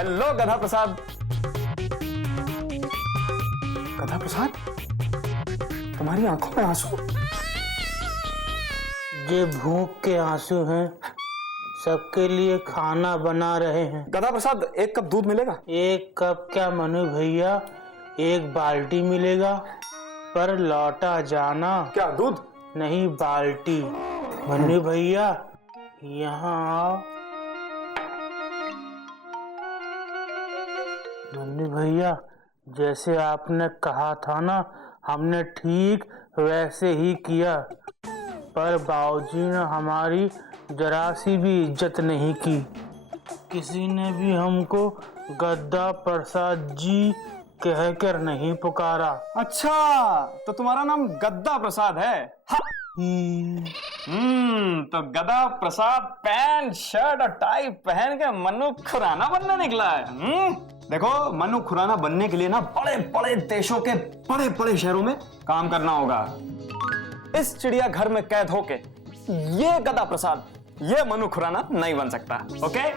Hello गधा प्रसाद। गधा प्रसाद, तुम्हारी आंखों में आंसू? ये भूख के आंसू हैं, सबके लिए खाना बना रहे हैं। गधा प्रसाद, एक कप दूध मिलेगा? एक कप क्या मनु भैया, एक बाल्टी मिलेगा, पर लौटा जाना। क्या दूध? नहीं, बाल्टी। मनु भैया यहाँ आओ। मनु भैया, जैसे आपने कहा था ना, हमने ठीक वैसे ही किया, पर बाबूजी ने हमारी जरा सी भी इज्जत नहीं की। किसी ने भी हमको गद्दा प्रसाद जी कहकर नहीं पुकारा। अच्छा, तो तुम्हारा नाम गद्दा प्रसाद है? तो गधा प्रसाद पैंट शर्ट और टाई पहन के मनु खुराना बनने निकला है। देखो, मनु खुराना बनने के लिए ना बड़े बड़े देशों के बड़े बड़े शहरों में काम करना होगा। इस चिड़िया घर में कैद होके ये गधा प्रसाद, ये मनु खुराना नहीं बन सकता। ओके,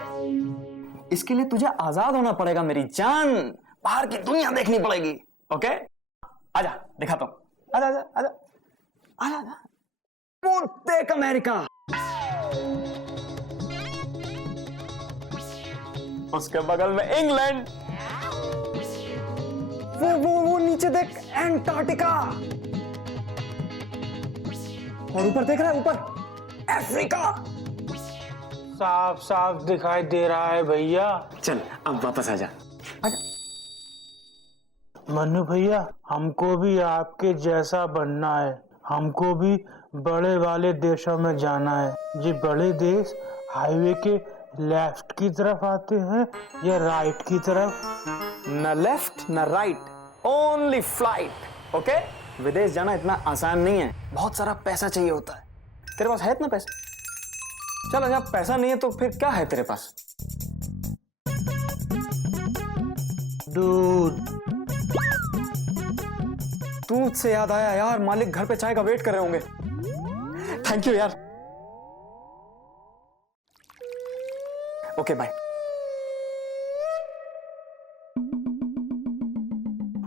इसके लिए तुझे आजाद होना पड़ेगा मेरी जान, बाहर की दुनिया देखनी पड़ेगी। ओके, आजा दिखाता हूं। आजा आजा आजा आजा आजा। देख अमेरिका, उसके बगल में इंग्लैंड, वो नीचे देख एंटार्क्टिका, और ऊपर देख रहा है, ऊपर अफ्रीका। साफ साफ दिखाई दे रहा है भैया। चल अब वापस आजा आजा। मनु भैया, हमको भी आपके जैसा बनना है, हमको भी बड़े वाले देशों में जाना है। ये बड़े देश हाईवे के लेफ्ट की तरफ आते हैं या राइट की तरफ? न लेफ्ट न राइट, ओनली फ्लाइट। ओके, विदेश जाना इतना आसान नहीं है, बहुत सारा पैसा चाहिए होता है। तेरे पास है इतना पैसा? चल, जब पैसा नहीं है तो फिर क्या है तेरे पास? दूध। दूध से याद आया यार, मालिक घर पे चाय का वेट कर रहे होंगे। थैंक यू यार। Okay bye.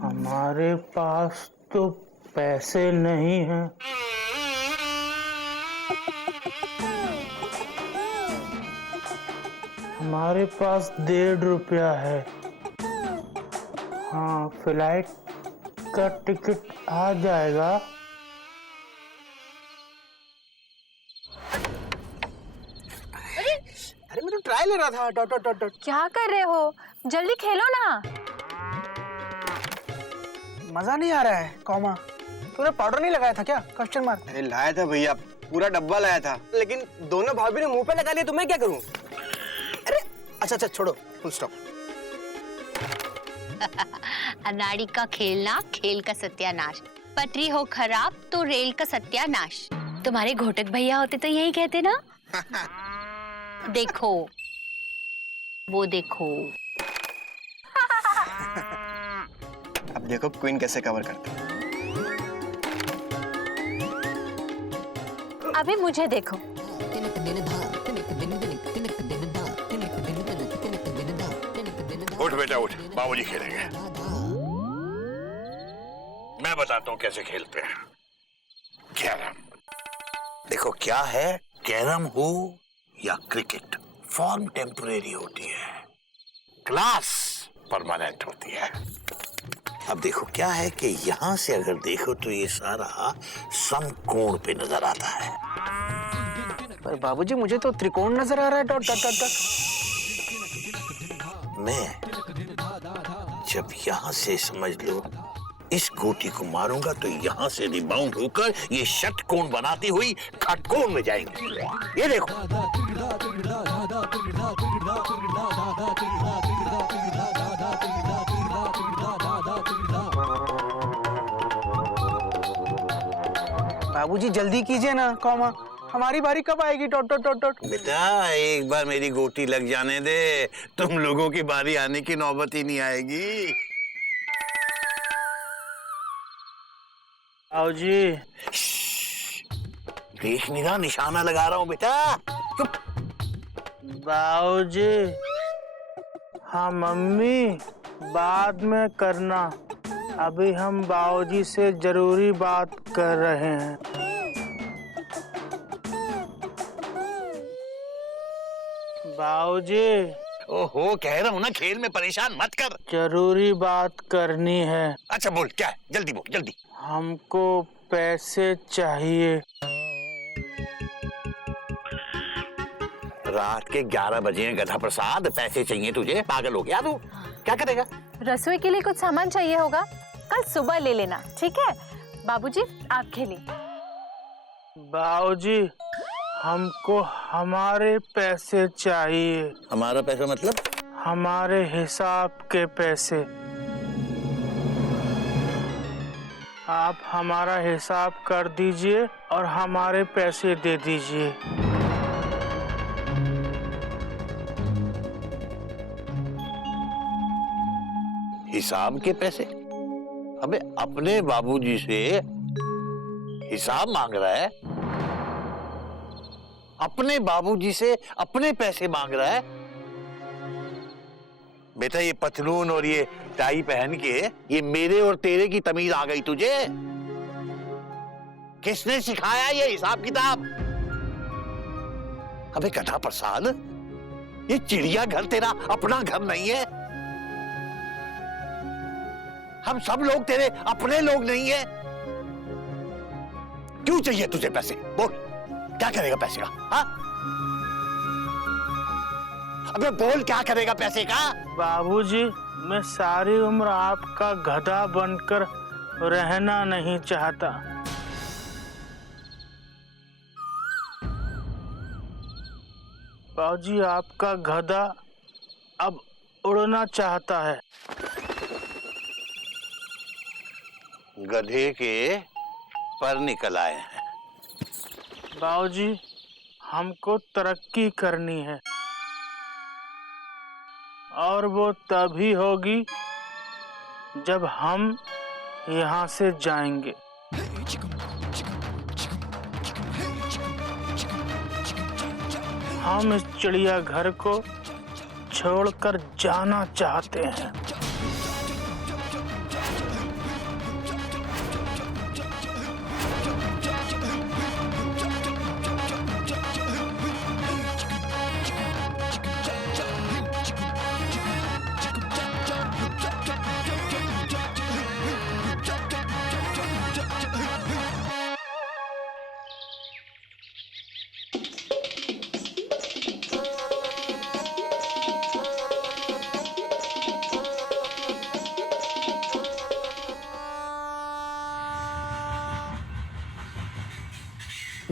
हमारे पास तो पैसे नहीं हैं। हमारे पास 1.5 रुपया है। हाँ, फ्लाइट का टिकट आ जाएगा। अरे मैं तो ट्राई ले रहा था। Dot dot dot dot. क्या कर रहे हो? जल्दी खेलो ना। मजा नहीं आ रहा है। कॉमा, तूने पाउडर नहीं लगाया था क्या? Question mark. अरे लाया था भैया, पूरा डब्बा लाया था, लेकिन दोनों भाभी ने मुंह पे लगा लिया, तो मैं क्या करूं? अरे अच्छा छोड़ो, फुल स्टॉप। अनाड़ी का खेलना, खेल का सत्यानाश। पटरी हो खराब तो रेल का सत्यानाश। तुम्हारे घोटक भैया होते तो यही कहते ना। देखो, वो देखो। अब देखो क्वीन कैसे कवर करते हैं। अभी मुझे देखो। उठ बेटा उठ, बाबूजी खेलेंगे। मैं बताता हूँ कैसे खेलते हैं। कैरम। देखो क्या है, कैरम हो या क्रिकेट, फॉर्म टेम्परेरी होती है, क्लास परमानेंट होती है। अब देखो क्या है कि यहाँ से अगर देखो तो ये सारा समकोण पे नजर आता है। पर बाबूजी मुझे तो त्रिकोण नजर आ रहा है। Dot dot dot dot. मैं जब यहाँ से समझ लो इस गोटी को मारूंगा तो यहाँ से रिबाउंड होकर ये षटकोण बनाती हुई खटकोण में जाएंगे। ये देखो। बाबूजी जल्दी कीजिए ना। कॉमा, हमारी बारी कब आएगी? Dot dot dot dot. बेटा एक बार मेरी गोटी लग जाने दे, तुम लोगों की बारी आने की नौबत ही नहीं आएगी। बाबूजी, देख नहीं रहा, निशाना लगा रहा हूँ बेटा। चुप। बाबूजी, हाँ मम्मी, बाद में करना, अभी हम बाबूजी से जरूरी बात कर रहे हैं। बाबूजी, ओहो, कह रहा हूँ ना, खेल में परेशान मत कर। जरूरी बात करनी है। अच्छा बोल, क्या है? जल्दी बोल, जल्दी। हमको पैसे चाहिए। रात के 11 बजे हैं गधा प्रसाद, पैसे चाहिए तुझे? पागल हो गया तू? क्या करेगा? रसोई के लिए कुछ सामान चाहिए होगा, कल सुबह ले लेना, ठीक है? बाबूजी आप खेलिए। बाबूजी, हमको हमारे पैसे चाहिए। हमारा पैसा मतलब? हमारे हिसाब के पैसे। आप हमारा हिसाब कर दीजिए और हमारे पैसे दे दीजिए। हिसाब के पैसे? अबे अपने बाबूजी से हिसाब मांग रहा है? अपने बाबूजी से अपने पैसे मांग रहा है? बेटा ये पतलून और ये टाई पहन के ये मेरे और तेरे की तमीज आ गई तुझे? किसने सिखाया ये हिसाब किताब? अबे गधा प्रसाद, ये चिड़िया घर तेरा अपना घर नहीं है। हम सब लोग तेरे अपने लोग नहीं है। क्यों चाहिए तुझे पैसे? बोल, क्या करेगा पैसे का? हाँ? अबे बोल, क्या करेगा पैसे का? बाबूजी, मैं सारी उम्र आपका गधा बनकर रहना नहीं चाहता। बाबूजी, आपका गधा अब उड़ना चाहता है। गधे के पर निकल आए हैं। बाबूजी, हमको तरक्की करनी है और वो तभी होगी जब हम यहाँ से जाएंगे। हम इस चिड़ियाघर को छोड़कर जाना चाहते हैं।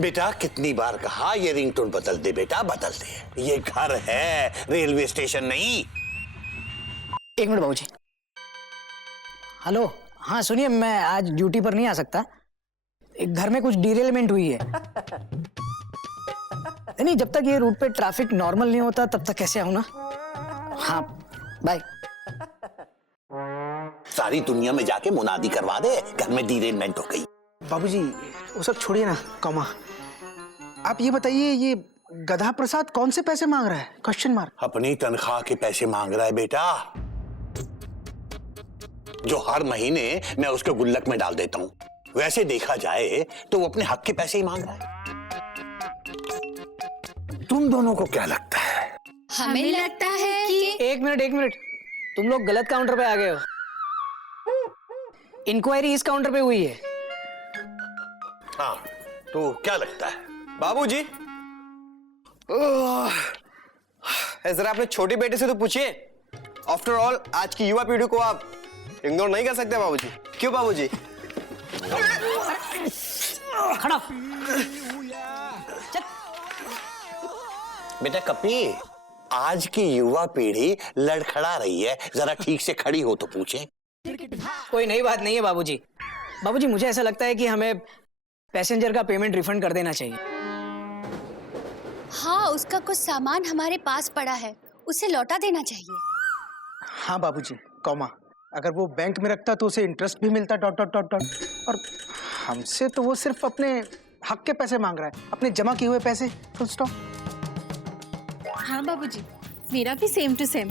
बेटा कितनी बार कहा ये रिंगटोन बदल दे बेटा, बदल दे। ये घर है, रेलवे स्टेशन नहीं। एक मिनट बाबूजी। हेलो, हाँ सुनिए, मैं आज ड्यूटी पर नहीं आ सकता। एक घर में कुछ डिरेलमेंट हुई है। नहीं, जब तक ये रूट पे ट्रैफिक नॉर्मल नहीं होता तब तक कैसे आऊं ना। हाँ बाय। सारी दुनिया में जाके मुनादी करवा दे, घर में डिरेलमेंट हो गई। बाबूजी वो सब छोड़िए ना, कौमा आप ये बताइए, ये गधा प्रसाद कौन से पैसे मांग रहा है? Question mark. अपनी तनख्वाह के पैसे मांग रहा है बेटा, जो हर महीने मैं उसके गुल्लक में डाल देता हूं। वैसे देखा जाए तो वो अपने हक के पैसे ही मांग रहा है। तुम दोनों को क्या लगता है? हमें लगता है कि एक मिनट, तुम लोग गलत काउंटर पे आ गए हो। इंक्वायरी इस काउंटर पे हुई है। हाँ, तो क्या लगता है? बाबूजी, जरा अपने छोटे बेटे से तो पूछिए। आफ्टर ऑल आज की युवा पीढ़ी को आप इग्नोर नहीं कर सकते बाबूजी। क्यों बाबूजी? खड़ा। बेटा कपी, आज की युवा पीढ़ी लड़खड़ा रही है, जरा ठीक से खड़ी हो तो पूछे। कोई नई बात नहीं है बाबूजी। बाबूजी मुझे ऐसा लगता है कि हमें पैसेंजर का पेमेंट रिफंड कर देना चाहिए। हाँ, उसका कुछ सामान हमारे पास पड़ा है, उसे लौटा देना चाहिए। हाँ बाबूजी, कौमा अगर वो बैंक में रखता तो उसे इंटरेस्ट भी मिलता डॉट डॉट डॉट डॉट। और हमसे तो वो सिर्फ अपने हक के पैसे मांग रहा है, अपने जमा किए हुए पैसे, फुल स्टॉप। हाँ बाबूजी, मेरा भी सेम टू सेम।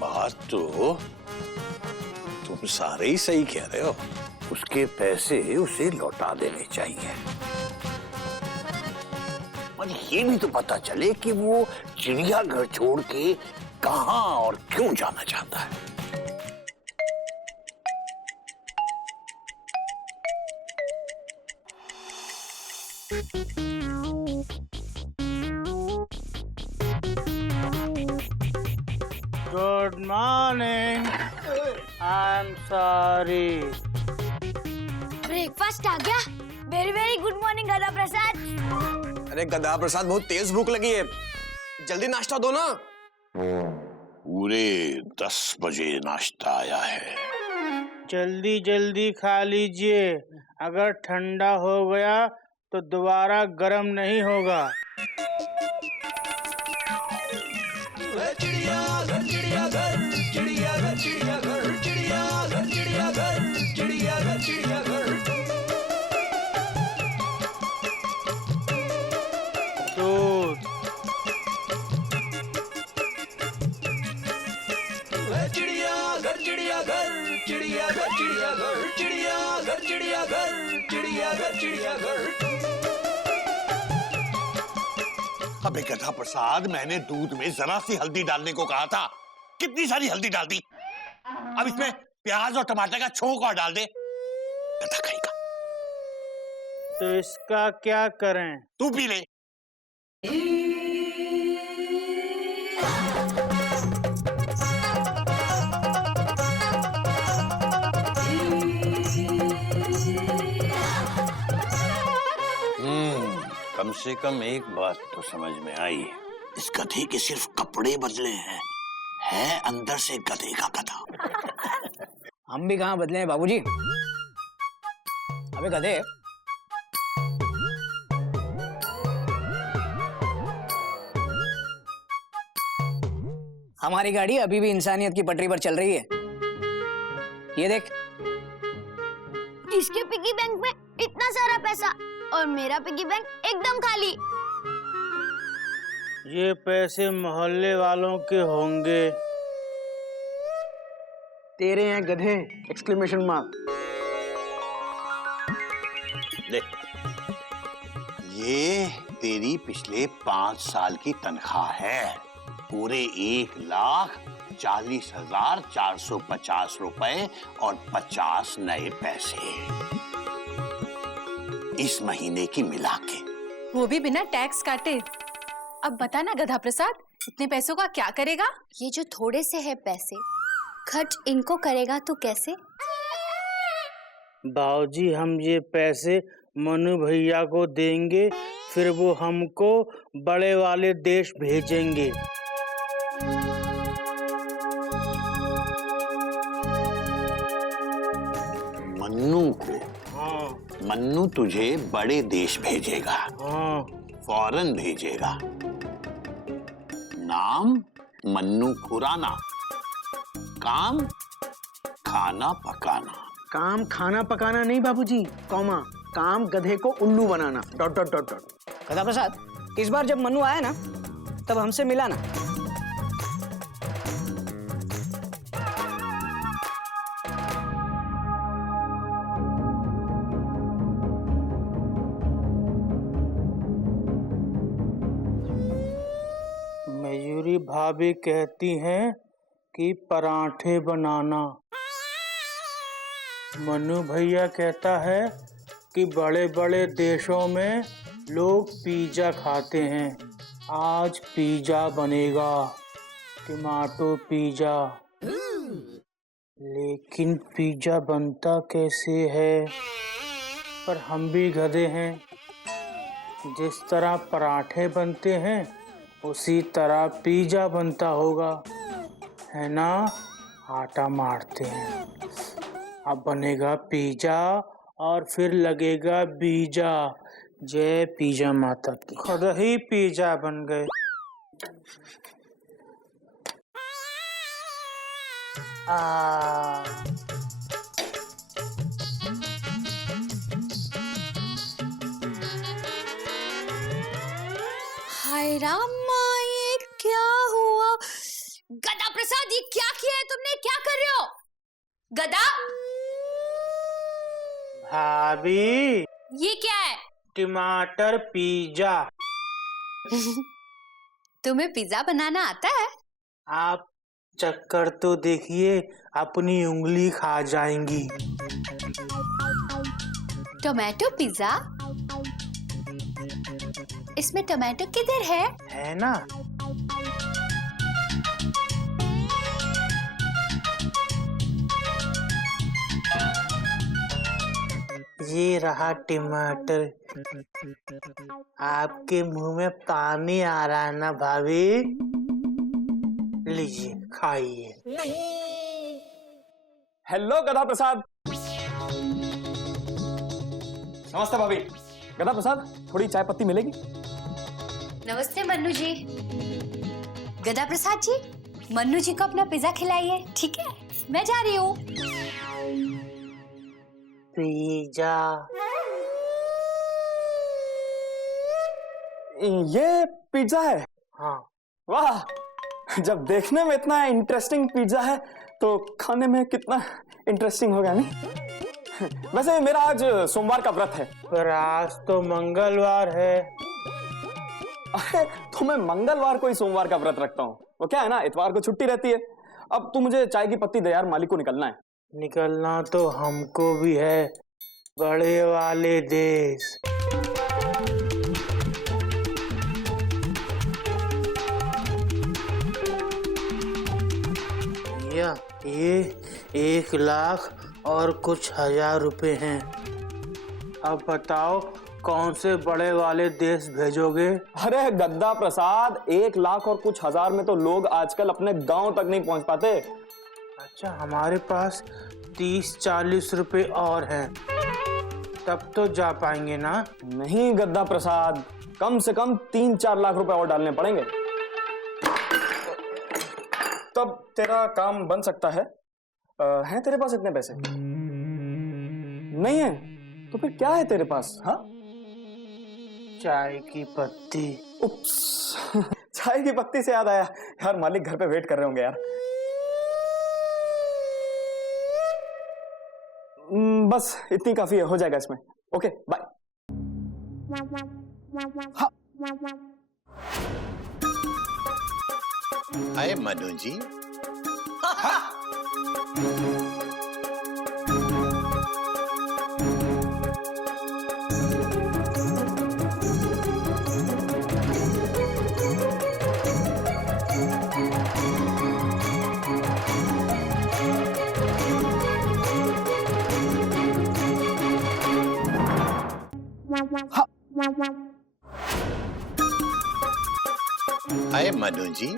बात तो तुम सारे ही सही कह रहे हो। उसके पैसे उसे लौटा देने चाहिए, और ये भी तो पता चले कि वो चिड़ियाघर छोड़ के कहां और क्यों जाना चाहता है। Good morning. I am sorry. Breakfast आ गया। वेरी वेरी गुड मॉर्निंग गदा प्रसाद। अरे गधा प्रसाद, बहुत तेज भूख लगी है, जल्दी नाश्ता दो ना। पूरे 10 बजे नाश्ता आया है। जल्दी जल्दी खा लीजिए, अगर ठंडा हो गया तो दोबारा गर्म नहीं होगा। दूध। अबे गधा प्रसाद, मैंने दूध में जरा सी हल्दी डालने को कहा था, कितनी सारी हल्दी डाल दी। अब इसमें प्याज और टमाटर का छोंक और डाल दे। गधा कहीं का। तो इसका क्या करें? तू पी ले। कम से कम एक बात तो समझ में आई, इस गधे के सिर्फ कपड़े बदले हैं, है अंदर से गधे का गधा। हम भी कहाँ बदले हैं बाबूजी। अबे गधे, हमारी गाड़ी अभी भी इंसानियत की पटरी पर चल रही है। ये देख, इसके पिगी बैंक में इतना सारा पैसा और मेरा पिगी बैंक एकदम खाली। ये पैसे मोहल्ले वालों के होंगे। तेरे हैं गधे! Exclamation mark. देख, ये तेरी पिछले 5 साल की तनख्वाह है, पूरे 1,40,450 रुपए और 50 नए पैसे इस महीने की मिला के। वो भी बिना टैक्स काटे। अब बता ना गधा प्रसाद, इतने पैसों का क्या करेगा? ये जो थोड़े से है पैसे, खर्च इनको करेगा तो कैसे? बाबूजी, हम ये पैसे मनु भैया को देंगे, फिर वो हमको बड़े वाले देश भेजेंगे। मन्नू को? हाँ मन्नू तुझे बड़े देश भेजेगा, हाँ। फौरन भेजेगा। नाम मन्नू खुराना, काम खाना पकाना। काम खाना पकाना नहीं बाबूजी, कॉमा, काम गधे को उल्लू बनाना। Dot dot dot dot. गधा प्रसाद, इस बार जब मन्नू आया ना, तब हमसे मिला ना। मयूरी भाभी कहती हैं कि पराठे बनाना। मनु भैया कहता है कि बड़े बड़े देशों में लोग पिज़्ज़ा खाते हैं, आज पिज़्ज़ा बनेगा, टमाटो पिज़्ज़ा। लेकिन पिज़्ज़ा बनता कैसे है? पर हम भी गधे हैं, जिस तरह पराठे बनते हैं उसी तरह पिज़्ज़ा बनता होगा, है ना? आटा मारते हैं, अब बनेगा पिज़्ज़ा और फिर लगेगा बीजा। जय पिज़्ज़ा माता की। खुद ही पिज़्ज़ा बन गए। हाय रामा, ये क्या हुआ? गधा प्रसाद, ये क्या भाभी, ये क्या है? टमाटर पिज्जा। तुम्हें पिज्जा बनाना आता है? आप चक्कर तो देखिए, अपनी उंगली खा जाएंगी। Tomato pizza? इसमें टोमेटो किधर है ना? ये रहा टमाटर। आपके मुंह में पानी आ रहा है ना भाभी? लीजिए खाइए। हेलो गधा प्रसाद। नमस्ते भाभी। गधा प्रसाद, थोड़ी चाय पत्ती मिलेगी? नमस्ते मन्नू जी। गदा प्रसाद जी, मन्नू जी को अपना पिज्जा खिलाइए, ठीक है? मैं जा रही हूँ। पिज्जा? ये पिज्जा है? हाँ। वाह, जब देखने में इतना इंटरेस्टिंग पिज्जा है तो खाने में कितना इंटरेस्टिंग होगा नहीं? वैसे मेरा आज सोमवार का व्रत है। पर आज तो मंगलवार है। अरे तो मैं मंगलवार को ही सोमवार का व्रत रखता हूँ। वो क्या है ना, इतवार को छुट्टी रहती है। अब तू मुझे चाय की पत्ती दे यार, मालिक को निकलना है। निकलना तो हमको भी है, बड़े वाले देश। ये 1,00,000 और कुछ हजार रुपए हैं। अब बताओ कौन से बड़े वाले देश भेजोगे? अरे गद्दा प्रसाद, 1,00,000 और कुछ हजार में तो लोग आजकल अपने गांव तक नहीं पहुंच पाते। अच्छा, हमारे पास 30-40 रुपए और हैं, तब तो जा पाएंगे ना? नहीं गद्दा प्रसाद, कम से कम 3-4 लाख रुपए और डालने पड़ेंगे, तब तेरा काम बन सकता है। हैं तेरे पास इतने पैसे? नहीं है तो फिर क्या है तेरे पास? हाँ, चाय की पत्ती। उप्स, चाय की पत्ती से याद आया यार, मालिक घर पे वेट कर रहे होंगे यार। बस इतनी काफी है, हो जाएगा इसमें। Okay bye. हाँ। आए मनु जी। आए मनु जी।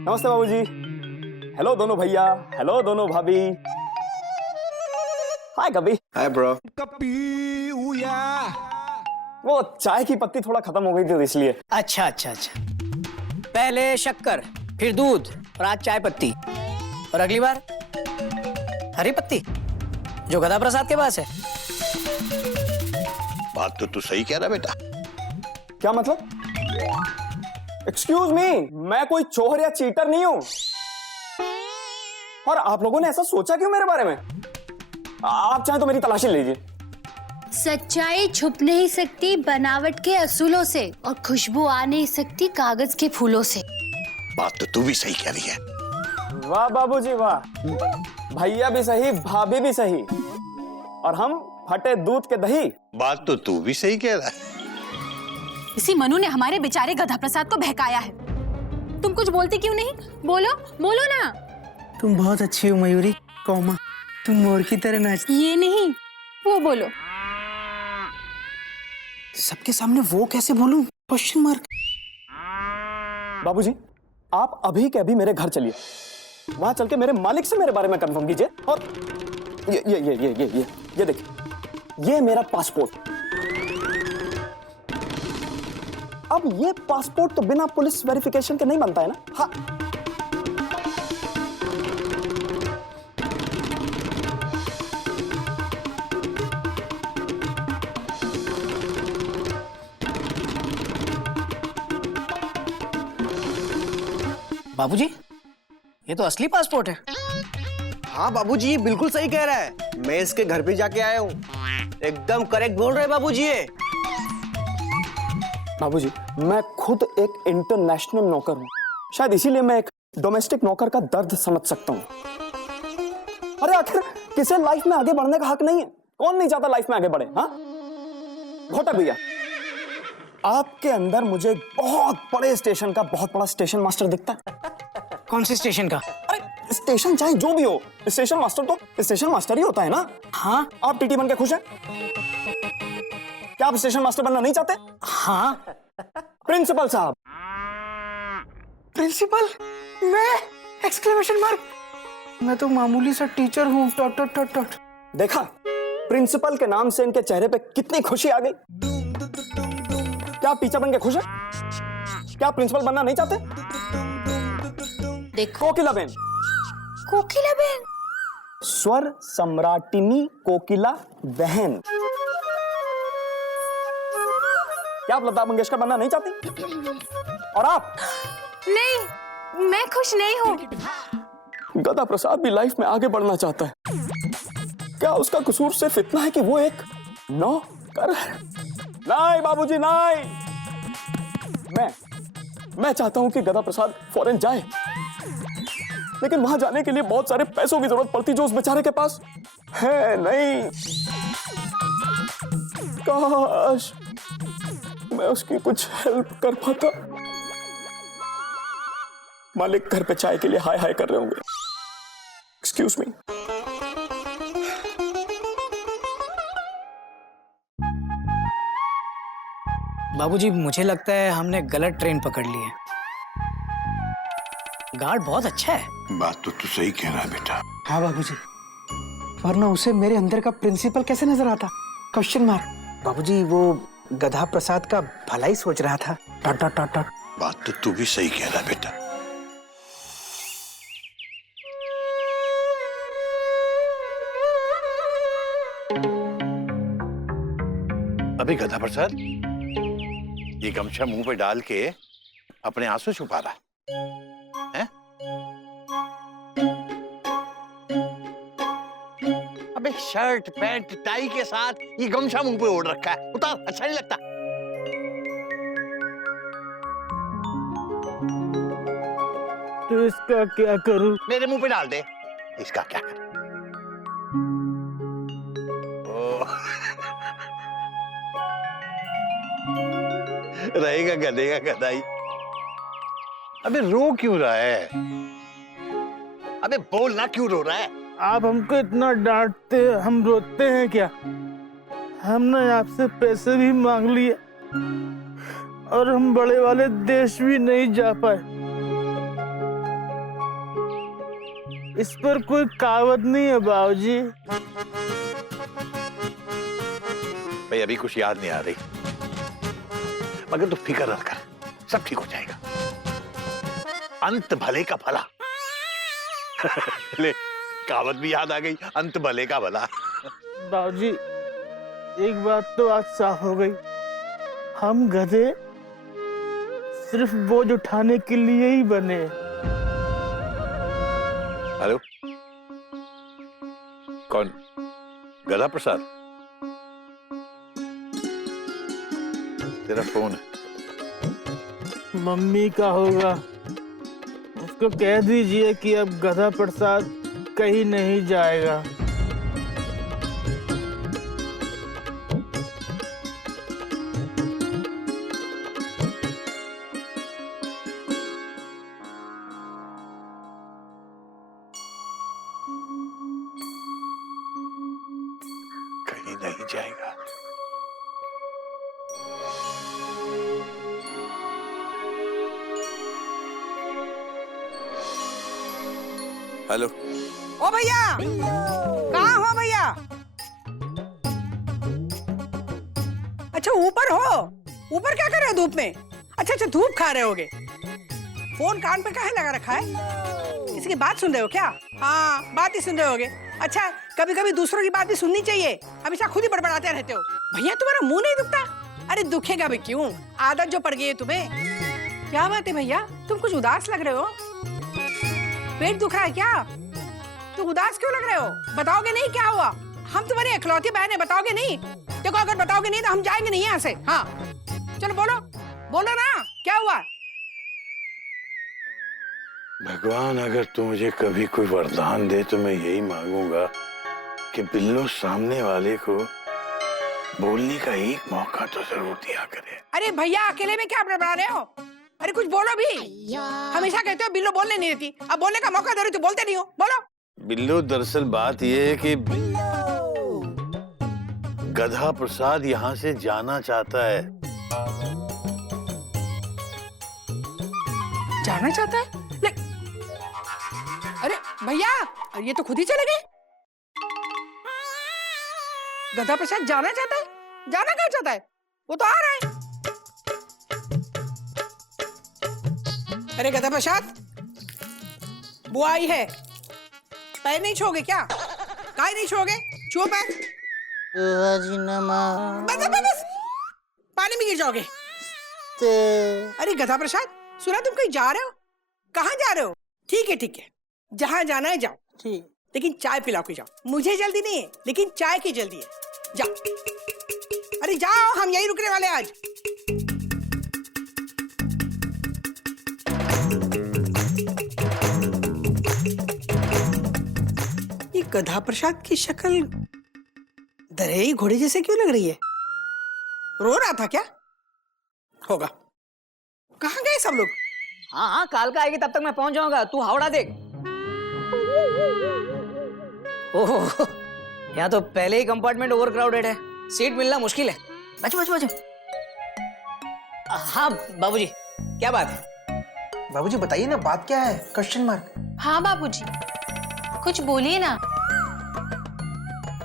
नमस्ते बाबूजी। हेलो दोनों भैया, हेलो दोनों भाभी। हाय कभी। Hi bro. वो चाय की पत्ती थोड़ा खत्म हो गई थी इसलिए। अच्छा अच्छा अच्छा, पहले शक्कर, फिर दूध और आज चाय पत्ती, और अगली बार हरी पत्ती जो गदा प्रसाद के पास है। बात तो तू सही कह रहा बेटा। क्या मतलब? एक्सक्यूज मी, मैं कोई चोर या चीटर नहीं हूं। और आप लोगों ने ऐसा सोचा क्यों मेरे बारे में? आप चाहें तो मेरी तलाशी लीजिए। सच्चाई छुप नहीं सकती बनावट के असूलों से, और खुशबू आ नहीं सकती कागज के फूलों से। बात तो तू भी सही कह रही है। वाह बाबूजी वाह, भैया भी सही, भाभी भी सही, और हम फटे दूध के दही। बात तो तू भी सही कह रहा है। इसी मनु ने हमारे बेचारे गधा प्रसाद को बहकाया है। तुम कुछ बोलते क्यों नहीं? बोलो बोलो ना। तुम बहुत अच्छी हो मयूरी, कौमा तुम मोर की तरह नाचती। ये नहीं, वो बोलो। सबके सामने वो कैसे बोलूं? Question mark. बाबूजी, आप अभी के अभी मेरे घर चलिए, वहां चल के मेरे मालिक से मेरे बारे में कंफर्म कीजिए। और ये देखिए, ये मेरा पासपोर्ट। अब ये पासपोर्ट तो बिना पुलिस वेरिफिकेशन के नहीं बनता है ना? हाँ। बाबूजी, ये तो असली पासपोर्ट है। हाँ बाबूजी, बिल्कुल सही कह रहा है। मैं इसके घर पे जाके आया हूँ। एकदम करेक्ट बोल रहे हैं बाबूजी ये। बाबूजी, मैं खुद एक इंटरनेशनल नौकर हूँ, शायद इसीलिए मैं एक डोमेस्टिक नौकर का दर्द समझ सकता हूँ। अरे आखिर किसे लाइफ में आगे बढ़ने का हक नहीं है? कौन नहीं चाहता लाइफ में आगे बढ़े? हाँ घोटक भैया, आपके अंदर मुझे बहुत बड़े स्टेशन का बहुत बड़ा स्टेशन मास्टर दिखता है। कौन से स्टेशन का? अरे स्टेशन चाहे जो भी हो, स्टेशन मास्टर तो स्टेशन मास्टर ही होता है ना। हाँ। आप टीटी बन के खुश हैं? क्या आप स्टेशन मास्टर बनना नहीं चाहते? हाँ। प्रिंसिपल साहब। प्रिंसिपल? मैं? Exclamation mark. मैं तो मामूली सा टीचर हूँ। Dot dot dot dot. देखा, प्रिंसिपल के नाम से इनके चेहरे पे कितनी खुशी आ गई। क्या आप टीचर बन के खुश हैं? क्या आप प्रिंसिपल बनना नहीं चाहते? देखो कोकिला बेन। कोकिला बहन। स्वर सम्राटिनी कोकिला बहन। क्या आप लता मंगेशकर बनना नहीं चाहती? और आप? नहीं, मैं खुश नहीं हूँ। गदा प्रसाद भी लाइफ में आगे बढ़ना चाहता है। क्या उसका कसूर सिर्फ इतना है कि वो एक नौकर है? नहीं बाबूजी, नहीं। मैं चाहता हूं कि गदा प्रसाद फॉरेन जाए, लेकिन वहां जाने के लिए बहुत सारे पैसों की जरूरत पड़ती जो उस बेचारे के पास है नहीं। काश मैं उसकी कुछ हेल्प कर पाता। मालिक घर पे चाय के लिए हाय हाय कर रहे होंगे। Excuse me. बाबूजी, मुझे लगता है हमने गलत ट्रेन पकड़ ली है। गार्ड बहुत अच्छा है। बात तो तू सही कह रहा है बेटा। हाँ बाबूजी, वरना उसे मेरे अंदर का प्रिंसिपल कैसे नजर आता? Question mark. बाबूजी, वो गधा प्रसाद का भला ही सोच रहा था। Dot dot dot dot. बात तो तू भी सही कह रहा है बेटा। अबे गधा प्रसाद, ये गमछा मुंह पे डाल के अपने आंसू छुपा रहा है? अबे शर्ट पैंट टाई के साथ ये गमछा मुंह पे ओढ़ रखा है, उतार, अच्छा नहीं लगता? तो इसका क्या करूं? मेरे मुंह पे डाल दे। इसका क्या कर? रहेगा गधे का गधाई। अबे रो क्यों रहा है? अबे बोलना, क्यों रो रहा है? आप हमको इतना डांटते हैं, हम रोते हैं क्या? हमने आपसे पैसे भी मांग लिए और हम बड़े वाले देश भी नहीं जा पाए। इस पर कोई कहावत नहीं है बाबूजी। भाई अभी कुछ याद नहीं आ रही, मगर तू फिक्र न कर, सब ठीक हो जाएगा। अंत भले का भला। ले, कहावत भी याद आ गई, अंत भले का भला। बाबूजी, एक बात तो आज साफ हो गई, हम गधे सिर्फ बोझ उठाने के लिए ही बने। हेलो, कौन? गधा प्रसाद? तेरा फोन है। मम्मी का होगा, उसको कह दीजिए कि अब गधा प्रसाद कहीं नहीं जाएगा। कहीं नहीं जाएगा। हेलो। ओ भैया, कहाँ हो भैया? अच्छा ऊपर हो? ऊपर क्या कर रहे हो धूप में? अच्छा अच्छा, धूप खा रहे होगे। फोन कान पे काहे लगा रखा है? किसी की बात सुन रहे हो क्या? हाँ, बात ही सुन रहे होगे। अच्छा, कभी कभी दूसरों की बात भी सुननी चाहिए, हमेशा खुद ही बड़बड़ाते रहते हो। भैया तुम्हारा मुंह नहीं दुखता? अरे दुखेगा भी क्यों, आदत जो पड़ गई है तुम्हें। क्या बात है भैया, तुम कुछ उदास लग रहे हो? पेट दुख रहा है क्या? तुम उदास क्यों लग रहे हो? बताओगे नहीं क्या हुआ? हम तुम्हारी इकलौती बहन है, बताओगे नहीं? देखो अगर बताओगे नहीं तो हम जाएंगे नहीं यहाँ से। हाँ चलो बोलो, बोलो ना, क्या हुआ? भगवान अगर तू मुझे कभी कोई वरदान दे तो मैं यही मांगूंगा कि बिल्लो सामने वाले को बोलने का एक मौका तो जरूर दिया करे। अरे भैया अकेले में क्या बड़बड़ा रहे हो? अरे कुछ बोलो भी। हमेशा कहते हो बिल्लो बोलने नहीं देती, अब बोलने का मौका दे रही तो बोलते नहीं हो, बोलो। बिल्लो दरअसल बात यह है कि गधा प्रसाद यहाँ से जाना चाहता है। जाना चाहता है? अरे भैया, ये तो खुद ही चले गए। गधा प्रसाद जाना चाहता है? जाना कहाँ चाहता है? वो तो आ रहा है। अरे गधा प्रसाद, वो आई है। पैर नहीं छोगे क्या? काहे नहीं छोगे? छुओ पैर। बस बस बस, पानी में गिर जाओगे। अरे गधा प्रसाद, सुना तुम कहीं जा रहे हो? कहाँ जा रहे हो? ठीक है, जहाँ जाना है जाओ, ठीक, लेकिन चाय पिलाओ के जाओ। मुझे जल्दी नहीं है, लेकिन चाय की जल्दी है। जाओ, अरे जाओ, हम यही रुकने वाले आज। ये गधा प्रसाद की शक्ल दरेई घोड़े जैसे क्यों लग रही है? रो रहा था क्या? होगा। कहाँ गए सब लोग? हाँ हाँ, काल का आएगी तब तक मैं पहुंच जाऊंगा, तू हावड़ा देख। ओह, यहाँ तो पहले ही कंपार्टमेंट ओवर क्राउडेड है, सीट मिलना मुश्किल है। बचो। हाँ बाबूजी, क्या बात है? बाबूजी बताइए ना, बात क्या है? Question mark. हाँ बाबूजी, कुछ बोलिए ना।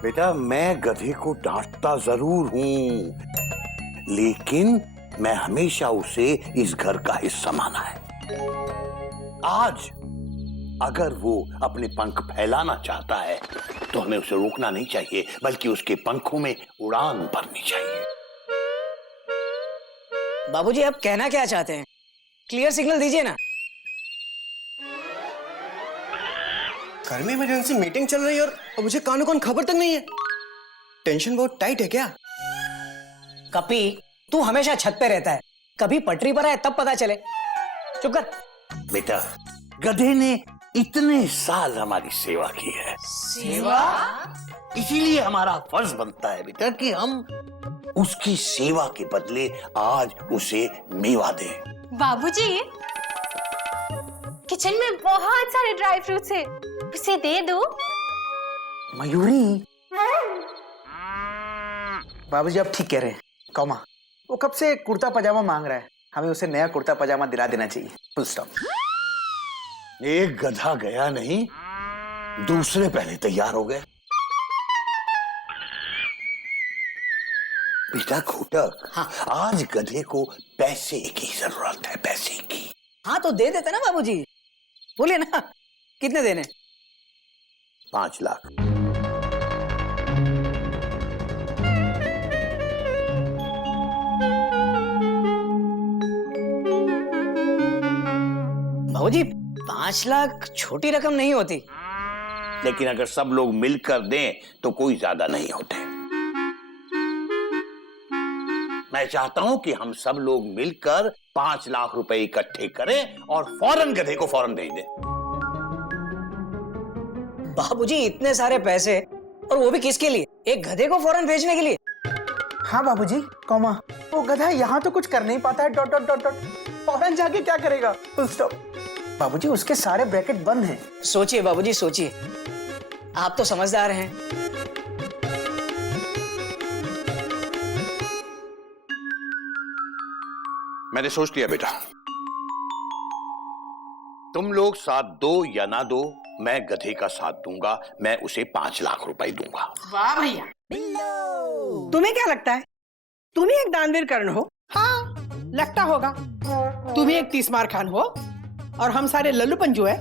बेटा मैं गधे को डांटता जरूर हूँ, लेकिन मैं हमेशा उसे इस घर का हिस्सा माना है। आज अगर वो अपने पंख फैलाना चाहता है तो हमें उसे रोकना नहीं चाहिए, बल्कि उसके पंखों में उड़ान भरनी चाहिए। बाबूजी आप कहना क्या चाहते हैं? क्लियर सिग्नल दीजिए ना। घर में इमरजेंसी मीटिंग चल रही है और मुझे कानों कान खबर तक नहीं है। टेंशन बहुत टाइट है क्या? कपी, तू हमेशा छत पे रहता है, कभी पटरी पर आए तब पता चले। चुप कर। बेटा गधे ने इतने साल हमारी सेवा की है, सेवा? इसीलिए हमारा फर्ज बनता है बेटा कि हम उसकी सेवा के बदले आज उसे मेवा दें। बाबूजी, किचन में बहुत सारे ड्राई फ्रूट्स है, उसे दे दो। मयूरी, बाबूजी आप ठीक कह रहे हैं। कौमा, वो कब से कुर्ता पजामा मांग रहा है, हमें उसे नया कुर्ता पजामा दिला देना चाहिए। Full stop. एक गधा गया नहीं, दूसरे पहले तैयार हो गए। बेटा घोटक, हाँ। आज गधे को पैसे की जरूरत है, पैसे की। हाँ तो दे देते ना बाबूजी, बोलिए ना, कितने देने? 5 लाख। बाबूजी 5 लाख छोटी रकम नहीं होती। लेकिन अगर सब लोग मिलकर दें तो कोई ज्यादा नहीं होते। मैं चाहता हूं कि हम सब लोग मिलकर 5 लाख रुपए इकट्ठे करें और फौरन गधे को फौरन भेज दें। बाबूजी इतने सारे पैसे, और वो भी किसके लिए? एक गधे को फौरन भेजने के लिए? हाँ बाबूजी, कौमा, वो गधा यहाँ तो कुछ कर नहीं पाता है, डॉट डॉट डॉट डॉट, फौरन जाके क्या करेगा? Full stop. बाबूजी उसके सारे ब्रैकेट बंद हैं। सोचिए बाबूजी सोचिए, आप तो समझदार हैं। मैंने सोच लिया बेटा, तुम लोग साथ दो या ना दो, मैं गधे का साथ दूंगा। मैं उसे 5 लाख रुपए दूंगा। वाह भैया, तुम्हें क्या लगता है तुम ही एक दानवीर कर्ण हो? हाँ लगता होगा, तुम ही एक 30 मार खान हो और हम सारे लल्लू पंजू है।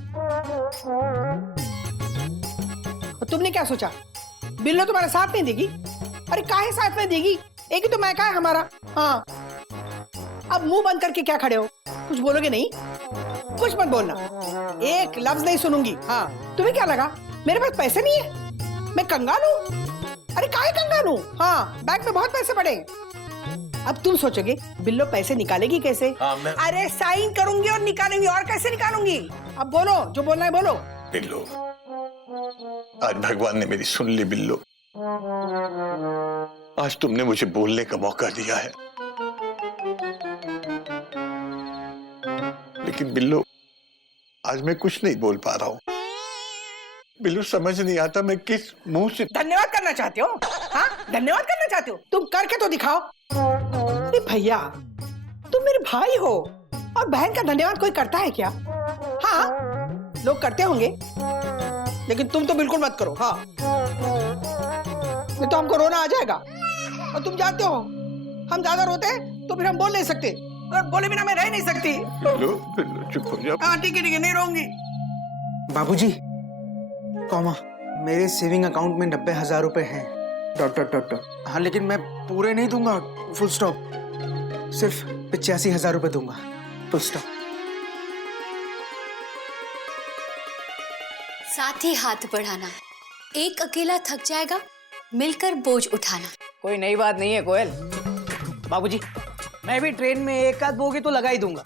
और तुमने क्या सोचा बिल्लो तुम्हारा साथ नहीं देगी? अरे काहे साथ में देगी, एक ही तो मैका है हमारा। हाँ अब मुंह बंद करके क्या खड़े हो, कुछ बोलोगे नहीं? कुछ मत बोलना, एक लफ्ज नहीं सुनूंगी। हाँ तुम्हें क्या लगा मेरे पास पैसे नहीं है, मैं कंगाल हूँ? अरे काहे कंगाल हूँ? हाँ बैंक में बहुत पैसे पड़े। अब तुम सोचोगे बिल्लो पैसे निकालेगी कैसे? हाँ, अरे साइन करूंगी और निकालूंगी, और कैसे निकालूंगी? अब बोलो जो बोलना है बोलो। बिल्लो, आज भगवान ने मेरी सुन ली बिल्लो। आज तुमने मुझे बोलने का मौका दिया है, लेकिन बिल्लो आज मैं कुछ नहीं बोल पा रहा हूँ। बिल्लो समझ नहीं आता मैं किस मुंह से धन्यवाद करना चाहते हो? हाँ धन्यवाद करना चाहते हो? तुम करके तो दिखाओ। अरे भैया तुम मेरे भाई हो और बहन का धन्यवाद कोई करता है क्या? हाँ लोग करते होंगे लेकिन तुम तो बिल्कुल मत करो। हाँ नहीं तो हमको रोना आ जाएगा, और तुम जानते हो हम ज्यादा रोते हैं तो फिर हम बोल नहीं सकते, और बोले बिना मैं रह नहीं सकती। बिल्लो, बिल्लो चुप हो जा। हाँ ठीक है नहीं रोऊंगी। बाबूजी कॉमा, मेरे सेविंग अकाउंट में 90,000 रुपए हैं। Dot dot dot dot. हाँ लेकिन मैं पूरे नहीं दूंगा, फुल स्टॉप। सिर्फ 85,000 रुपए दूंगा, फुल स्टॉप। साथ ही हाथ बढ़ाना, एक अकेला थक जाएगा, मिलकर बोझ उठाना। कोई नई बात नहीं है कोयल। बाबूजी मैं भी ट्रेन में एक आध बोगी तो लगा ही दूंगा।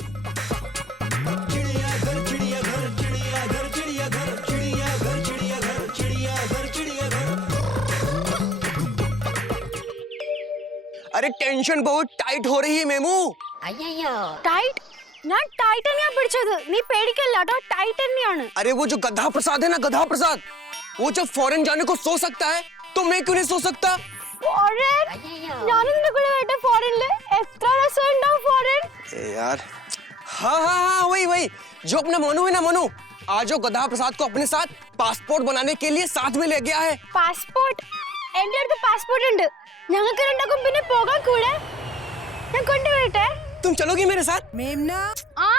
अरे टेंशन बहुत टाइट हो रही है मेमू। टाइट ना टाइटन या पिड़चद नी पेड़ के लाडो टाइटन नहीं आने। अरे वो जो गधा प्रसाद है ना, गधा प्रसाद, वो जब फॉरेन जाने को सोच सकता है तो मैं क्यों नहीं सोच सकता? फॉरेन जानने को बेटा फॉरेन ले एक्स्ट्रा रेस्टोरेंट ऑफ फॉरेन। यार हाँ वही जो अपना मनु है ना, मनु आज वो गधा प्रसाद को अपने साथ पासपोर्ट बनाने के लिए साथ में ले गया है। पासपोर्ट एंटर द पासपोर्ट ഉണ്ട് ഞങ്ങൾക്കരണ്ട പിന്നെ പോകാൻ കൂടെ ഞാൻ കൊണ്ടുവരട്ടെ? तुम चलोगी मेरे साथ? मेमना ആ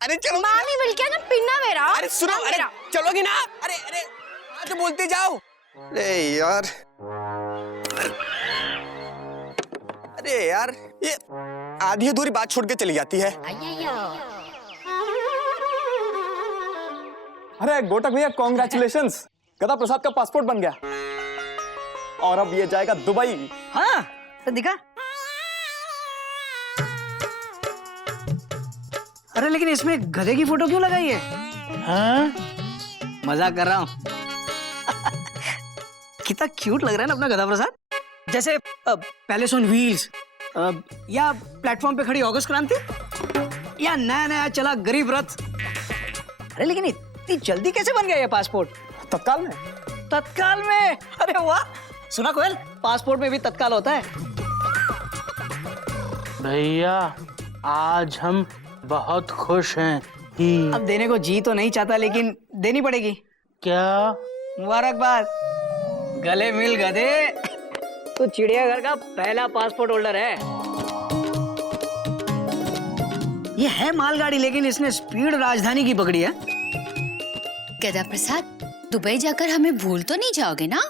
अरे चलो മാമി വിളിക്കാൻ ഞാൻ പിന്നെ വരാം। अरे सुनो, अरे चलोगी ना? अरे अरे आज बोलते जाओ। अरे यार अरे यार ये आधी अधूरी बात छोड़ के चली जाती है। अरे गोटक भैया कॉन्ग्रेचुलेशंस, गधा प्रसाद का पासपोर्ट बन गया और अब ये जाएगा दुबई। हाँ तो दिखा। अरे लेकिन इसमें गधे की फोटो क्यों लगाई है? हाँ मजाक कर रहा हूँ। कितना क्यूट लग रहा है ना अपना गधा प्रसाद, जैसे पैलेस ऑन व्हील्स, या प्लेटफॉर्म पे खड़ी ऑगस्ट क्रांति, या नया नया चला गरीब रथ। अरे लेकिन इतनी जल्दी कैसे बन गया ये पासपोर्ट? तत्काल में। तत्काल में? अरे वाह, सुना कोयल पासपोर्ट में भी तत्काल होता है। भैया आज हम बहुत खुश हैं ही। अब देने को जी तो नहीं चाहता लेकिन देनी पड़ेगी। क्या? मुबारकबाद, गले मिल गधे, तो चिड़ियाघर का पहला पासपोर्ट होल्डर है। ये है मालगाड़ी लेकिन इसने स्पीड राजधानी की पकड़ी है। गधा प्रसाद, दुबई जाकर हमें भूल तो नहीं जाओगे ना?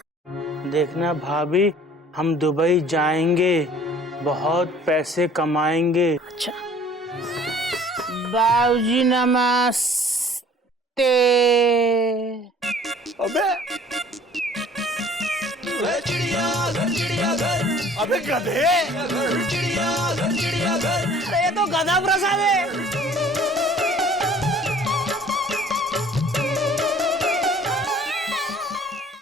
देखना भाभी, हम दुबई जाएंगे, बहुत पैसे कमाएंगे। अच्छा बाबूजी नमस्ते। अबे अबे गधे, अरे ये तो गधा प्रसाद है।